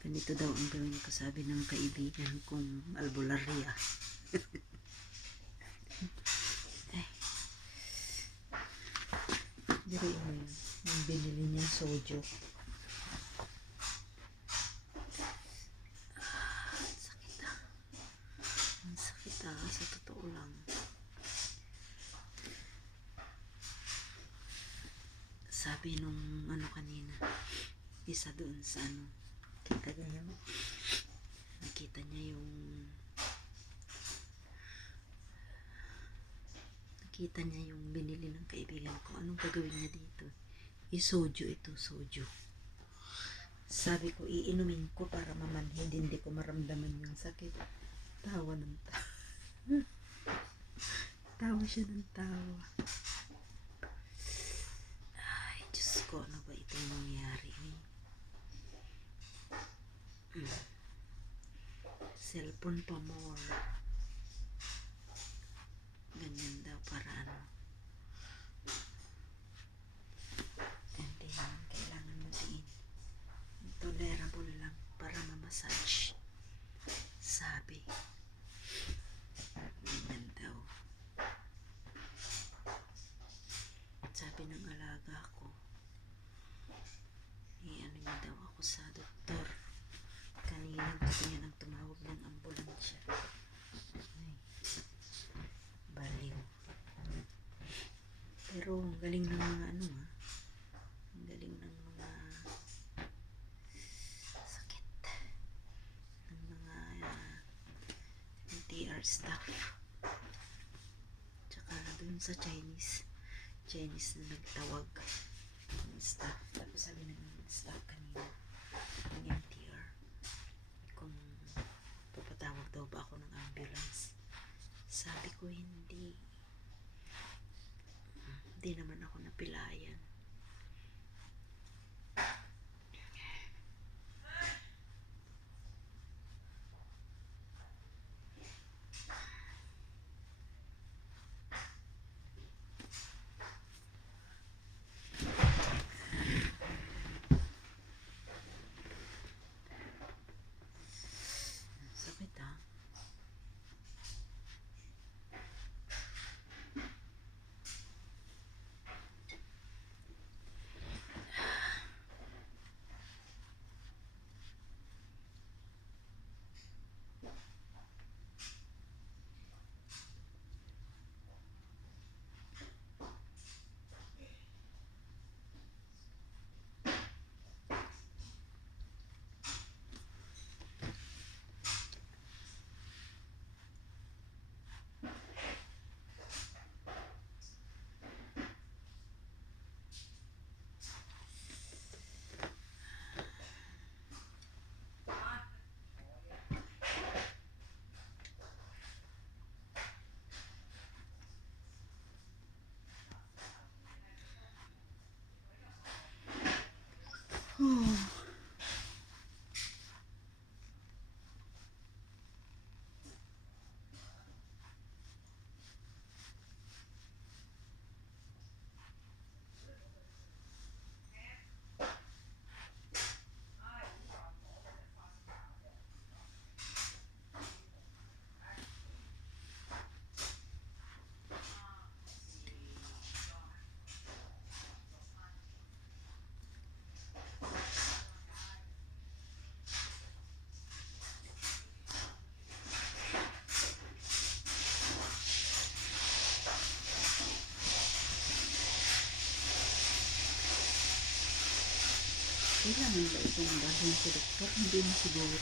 Ganito daw ang gawin ko, sabi ng kaibigan kong albularya. Ay, diri mo yun. Yung binili niya soju. Ang sakit ah. Ang sakit ah, sa totoo lang. Sabi nung kanina, isa doon sa nakita niya yung binili ng kaibigan ko. Anong gagawin niya dito? Soju ito, soju. Sabi ko, iinumin ko para mamanhid, hindi ko maramdaman yung sakit. Tawa ng tawa. Tawa siya ng tawa. Ay, Diyos ko, ano ba itong nangyari? Cellphone pa more. Ganyan daw para hindi naman kailangan matiin. Tolerable lang para ma-massage. Sabi. Ganyan daw. Sabi ng alaga ko, niya daw ako sa doktor. Kanina gusto niya nang tumawag ng ambulansya. Ay, baliw. Pero ang galing ng mga ang galing ng mga sakit ng mga NTR staff. Tsaka dun sa Chinese na nagtawag ng staff. Tapos sabi ng staff kanina ng NTR kung papatawag daw ba ako ng ambulance. Sabi ko hindi naman ako napilayan. Sakit ha. Kailangan ba itong dalhin sa doktor? Hindi na siguro.